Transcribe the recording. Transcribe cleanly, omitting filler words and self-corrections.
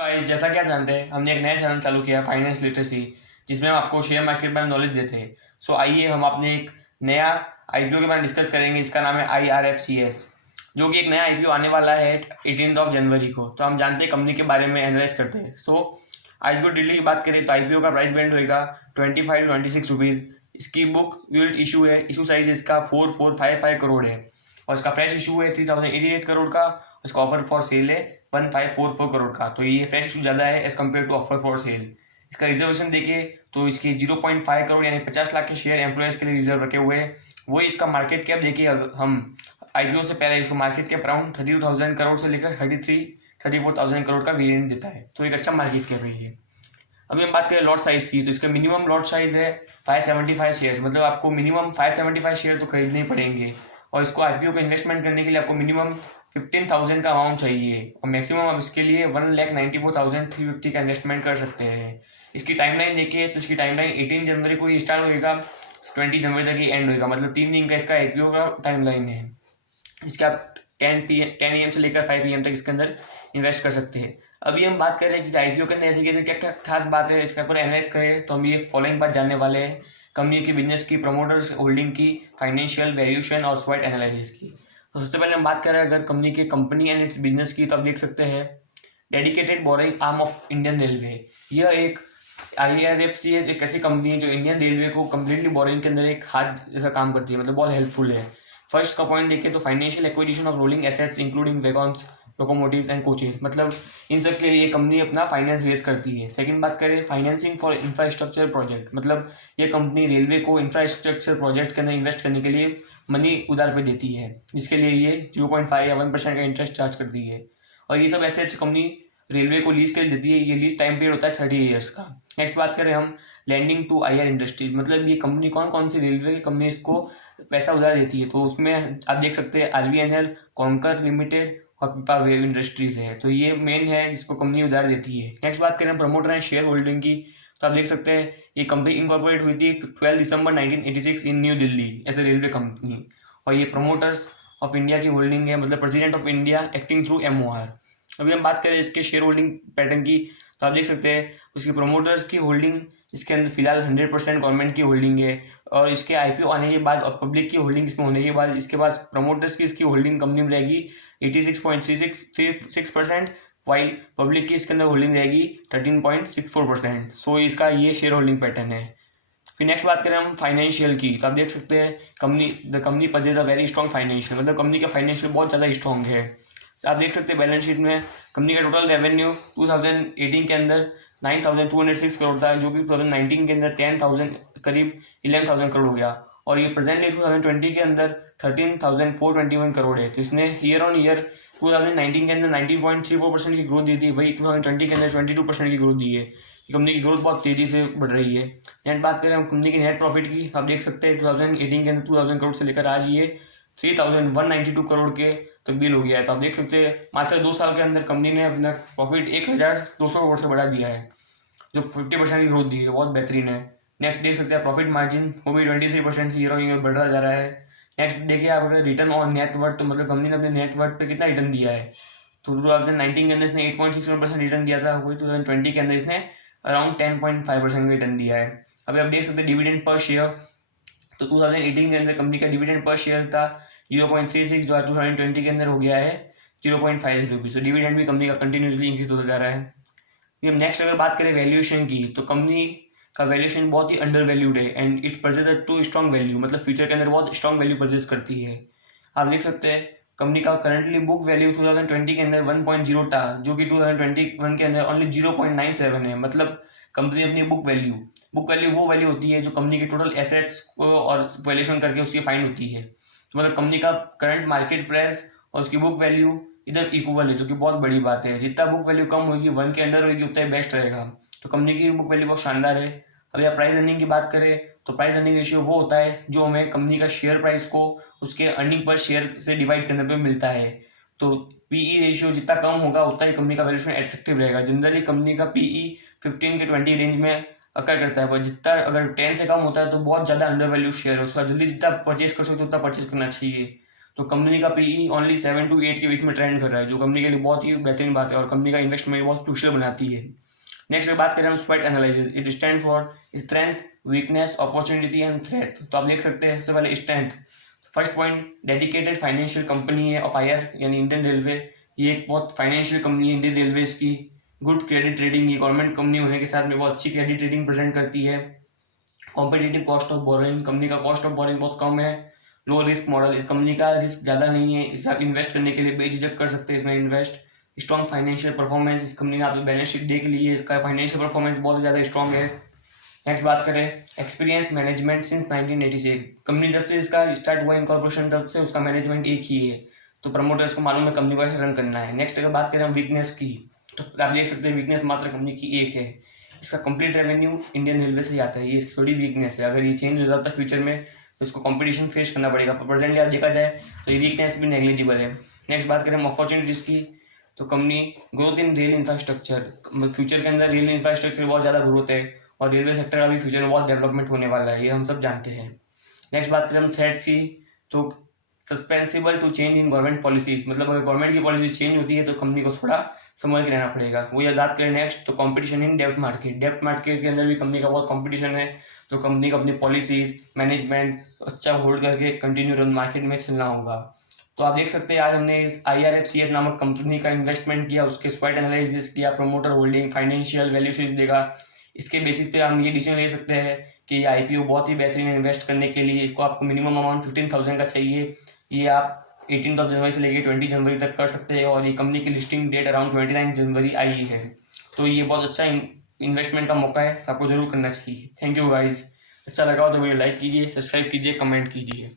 Guys, जैसा कि आप जानते हैं हमने एक नया चैनल चालू किया फाइनेंस लिटरेसी, जिसमें हम आपको शेयर मार्केट पर नॉलेज देते हैं। सो आइए हम अपने एक नया आईपीओ के बारे में डिस्कस करेंगे, जिसका नाम है IRFCS, जो कि एक नया आईपीओ आने वाला है 18 जनवरी को। तो हम जानते हैं कंपनी के बारे में एनालाइज करते हैं। सो आईपीओ डिटेल की बात करें तो आईपीओ का प्राइस बैंड होगा 25 to 26 रुपीज़। इसकी बुक यूनिट इशू है, इशू साइज इसका 4455 करोड़ है, और इसका फ्रेश इशू है 3088 करोड़ का। इसका ऑफर फॉर सेल है 1544 करोड़ का। तो ये फ्रेश इशू ज़्यादा है as compared to offer for sale. इसका रिजर्वेशन देखे तो इसके 0.5 करोड़ यानी 50 लाख के शेयर एम्प्लॉयज़ के लिए रिजर्व रखे हुए हैं। वही इसका मार्केट कैप देखिए, हम आईपीओ से पहले इसको मार्केट कैप अराउंड 32,000 करोड़ से लेकर 34,000 करोड़ का वेरिएंट देता है। तो एक अच्छा मार्केट कैप है ये। अभी हम बात करें लॉट साइज की, तो इसका मिनिमम लॉट साइज है 575 शेयर्स, मतलब आपको मिनिमम 575 शेयर तो खरीदने ही पड़ेंगे। और इसको आईपीओ को इन्वेस्टमेंट करने के लिए आपको मिनिमम 15,000 का अमाउंट चाहिए, और मैक्सिमम आप इसके लिए 1,94,350 का इन्वेस्टमेंट कर सकते हैं। इसकी टाइमलाइन देखिए तो इसकी टाइमलाइन 18 जनवरी को ही स्टार्ट होएगा, 20 जनवरी तक ही एंड होएगा, मतलब 3 दिन का इसका आईपीओ का टाइमलाइन है। इसके आप 10 AM से लेकर 5 PM तक इसके अंदर इन्वेस्ट कर सकते हैं। अभी हम बात कर रहे हैं कि आईपीओ के अंदर ऐसे कैसे क्या क्या खास बात है, इसका पूरा एनालाइज करें तो हम ये फॉलोइंग बात जानने वाले हैं: कंपनी की बिजनेस की, प्रमोटर्स होल्डिंग की, फाइनेंशियल वैल्यूएशन और स्वॉट एनालिसिस की। तो सबसे पहले हम बात कर रहे हैं अगर कंपनी की कंपनी एंड इट्स बिजनेस की, तो आप देख सकते हैं dedicated boring arm of Indian railway. यह एक IRFCS एक ऐसी कंपनी है जो इंडियन रेलवे को कम्प्लीटली बोरिंग के अंदर एक हाथ जैसा काम करती है, मतलब बहुत हेल्पफुल है। फर्स्ट का पॉइंट देखिए तो financial acquisition of rolling assets including wagons, locomotives and coaches, मतलब इन सब के लिए कंपनी अपना फाइनेंस रेज करती है। सेकंड बात करें फाइनेंसिंग फॉर इंफ्रास्ट्रक्चर प्रोजेक्ट, मतलब ये कंपनी रेलवे को इंफ्रास्ट्रक्चर प्रोजेक्ट के अंदर इन्वेस्ट करने के लिए मनी उधार पे देती है, जिसके लिए ये 0.5 या 1% का इंटरेस्ट चार्ज करती है। और ये सब एसेट्स कंपनी रेलवे को लीज के लिए देती है। ये लीज टाइम पीरियड होता है 30 ईयर्स का। नेक्स्ट बात करें हम लैंडिंग टू IR इंडस्ट्रीज, मतलब ये कंपनी कौन कौन सी रेलवे की कंपनीज को पैसा उधार देती है, तो उसमें आप देख सकते हैं RVNL, कॉन्कर लिमिटेड और पिपा वेव इंडस्ट्रीज है। तो ये मेन है जिसको कंपनी उधार देती है। नेक्स्ट बात करें प्रमोटर एंड शेयर होल्डिंग की, तो आप देख सकते हैं ये कंपनी इनकॉर्पोरेट हुई थी 12 दिसंबर 1986 in New Delhi as a railway company. और ये प्रमोटर्स ऑफ इंडिया की होल्डिंग है, मतलब president of India acting through MOR। अभी हम बात करें इसके शेयर होल्डिंग पैटर्न की, तो आप देख सकते हैं उसकी प्रमोटर्स की होल्डिंग इसके अंदर फिलहाल 100% गवर्नमेंट की होल्डिंग है। और इसके IPO आने के बाद और पब्लिक की होल्डिंग इसमें होने के बाद इसके पास प्रमोटर्स की इसकी होल्डिंग कंपनी में रहेगी 86.36%, वाइल पब्लिक की इसके अंदर होल्डिंग रहेगी 13.64%। सो इसका ये शेयर होल्डिंग पैटर्न है। फिर नेक्स्ट बात करें हम फाइनेंशियल की, तो आप देख सकते हैं the company पजेज a very strong financial, मतलब कंपनी का फाइनेंशियल बहुत ज़्यादा स्ट्रॉन्ग है। आप देख सकते हैं बैलेंस शीट में कंपनी का टोटल रेवेन्यू 2018 के अंदर 9,206 करोड़ था, जो कि 2019 के अंदर 10,000 करीब 11,000 करोड़ हो गया। और ये प्रेजेंटली 2020 के अंदर 13,421 करोड़ है। तो इसने ईयर ऑन ईयर 2019 के अंदर 19.34% की ग्रोथ दी थी, वही 2020 के अंदर 22% की ग्रोथ दी है। कंपनी की ग्रोथ बहुत तेज़ी से बढ़ रही है। नेट बात करें हम कंपनी की नेट प्रॉफिट की, आप देख सकते हैं 2018 के अंदर 2,000 करोड़ से लेकर आज ये 3,192 करोड़ के तब्दील हो गया है। तो आप देख सकते हैं मात्र 2 साल के अंदर कंपनी ने अपना प्रॉफिट 1,200 करोड़ से बढ़ा दिया है, जो 50% की ग्रोथ दी है, बहुत बेहतरीन है। नेक्स्ट देख सकते हैं प्रॉफिट मार्जिन, वो भी 23% से ईयर ऑन ईयर बढ़ रहा जा रहा है। नेक्स्ट देखिए आप अगर रिटर्न ऑन नेट वर्थ, तो मतलब कंपनी ने अपने नेट वर्थ पे कितना रिटर्न दिया है, तो 2019 के अंदर इसने 8.61% रिटर्न दिया था, वही 2020 के अंदर इसने अराउंड 10.5% रिटर्न दिया है। अभी आप देख सकते हैं डिविडेंड पर शेयर, तो 2018 के अंदर कंपनी का डिविडेंड पर शेयर था 0.36, जो आज 2020 के अंदर हो गया है 0.50 रुपीज़। तो डिविडेंड भी कंपनी का कंटिन्यूसली इंक्रीज होता जा रहा है। हम नेक्स्ट अगर बात करें वैल्यूएशन की, तो कंपनी का वैल्यूएशन बहुत ही अंडर वैल्यूड है and it possess a too strong value, मतलब फ्यूचर के अंदर बहुत स्ट्रॉन्ग वैल्यू पजेस करती है। आप देख सकते हैं कंपनी का करंटली बुक वैल्यू 2020 के अंदर 1.0 था, जो कि 2021 के अंदर ओनली 0.97 है। मतलब कंपनी अपनी बुक वैल्यू वो वैल्यू होती है जो कंपनी के टोटल एसेट्स को और वैल्यूएशन करके उसकी फाइंड होती है। तो मतलब कंपनी का करंट मार्केट प्राइस और उसकी बुक वैल्यू इधर इक्वल है, जो कि बहुत बड़ी बात है। जितना बुक वैल्यू कम होगी, 1 के अंडर होगी, उतना ही बेस्ट रहेगा। तो कंपनी की बुक वैल्यू बहुत शानदार है। अभी आप प्राइस अर्निंग की बात करें, तो प्राइस अर्निंग रेशियो वो होता है जो हमें कंपनी का शेयर प्राइस को उसके अर्निंग पर शेयर से डिवाइड करने पे मिलता है। तो PE रेशियो जितना कम होगा उतना ही कंपनी का वैल्यूएशन एट्रैक्टिव रहेगा। जनरली कंपनी का PE 15 के 20 रेंज में अकर करता है, पर जितना अगर 10 से कम होता है तो बहुत ज़्यादा अंडर वैल्यू शेयर है उसका, जल्दी जितना परचेज कर सकते हो उतना परचेज करना चाहिए। तो कंपनी का पीई ओनली 7 to 8 के बीच में ट्रेंड कर रहा है, जो कंपनी के लिए बहुत ही बेहतरीन बात है और कंपनी का इन्वेस्टमेंट बहुत क्रूशियल बनाती है। नेक्स्ट बात करें हम SWOT analysis, it stand for strength, weakness, opportunity and threat. तो आप देख सकते हैं सबसे पहले strength, first point, dedicated financial company है ऑफ IR यानी इंडियन रेलवे। ये एक बहुत फाइनेंशियल कंपनी है इंडियन रेलवेज की। गुड क्रेडिट रेटिंग, ये गवर्नमेंट कंपनी होने के साथ में बहुत अच्छी क्रेडिट रेटिंग प्रेजेंट करती है। Competitive cost of borrowing, company का कॉस्ट ऑफ बोरोइंग बहुत कम है। लो रिस्क मॉडल, इस कंपनी का रिस्क ज़्यादा नहीं है, इसे आप इन्वेस्ट करने के लिए बेझिझक कर सकते हैं इसमें इन्वेस्ट। स्ट्रॉन्ग फाइनेंशियल परफॉर्मेंस, इस कंपनी ने आपकी बैलेंस शीट देख ली है, इसका फाइनेंशियल परफॉर्मेंस बहुत ज़्यादा स्ट्रॉन्ग है। नेक्स्ट बात करें एक्सपीरियंस मैनेजमेंट सिंस 1986, कंपनी जब से इसका स्टार्ट हुआ इनकॉर्पोरेशन तब से उसका मैनेजमेंट एक ही है, तो प्रमोटर्स को मालूम है कंपनी को ऐसे रन करना है। नेक्स्ट अगर बात करें वीकनेस की, तो आप देख सकते हैं वीकनेस मात्र कंपनी की एक है, इसका कंप्लीट रेवेन्यू इंडियन रेलवे से ही आता है, ये इसकी थोड़ी वीकनेस है। अगर ये चेंज हो जाता है फ्यूचर में तो इसको कंपटीशन फेस करना पड़ेगा, पर प्रेजेंटली आप देखा जाए तो ये वीकनेस भी नेग्लिजिबल है। नेक्स्ट बात करें अपॉर्चुनिटीज़ की, तो company growth in rail infrastructure, future के अंदर रेल इंफ्रास्ट्रक्चर बहुत ज़्यादा ग्रोथ है और रेलवे सेक्टर का भी फ्यूचर में बहुत डेवलपमेंट होने वाला है, ये हम सब जानते हैं। नेक्स्ट बात करें हम थ्रेट्स की, तो susceptible to change in government policies, मतलब अगर गवर्नमेंट की पॉलिसी चेंज होती है तो कंपनी को थोड़ा संभल के रहना पड़ेगा, वो याद करें। नेक्स्ट तो कंपटीशन इन डेब्ट मार्केट, डेब्ट मार्केट के अंदर भी कंपनी का बहुत कंपटीशन है, तो कंपनी को अपनी पॉलिसीज मैनेजमेंट अच्छा होल्ड करके कंटिन्यू रन मार्केट में चलना होगा। तो आप देख सकते हैं आज हमने इस IRFCS नामक कंपनी का इन्वेस्टमेंट किया, उसके SWOT एनालिसिस किया, प्रमोटर होल्डिंग, फाइनेंशियल वैल्यूएशंस देखा, इसके बेसिस पे हम ये डिसीजन ले सकते हैं कि ये IPO बहुत ही बेहतरीन इन्वेस्ट करने के लिए इसको आपको मिनिमम अमाउंट 15,000 का चाहिए, ये आप 18 जनवरी से लेकर 20 जनवरी तक कर सकते हैं और ये कंपनी की लिस्टिंग डेट अराउंड 29 जनवरी आई है, तो ये बहुत अच्छा इन्वेस्टमेंट का मौका है, तो आपको जरूर करना चाहिए। थैंक यू गाइज, अच्छा लगा हो तो वीडियो लाइक कीजिए, सब्सक्राइब कीजिए, कमेंट कीजिए।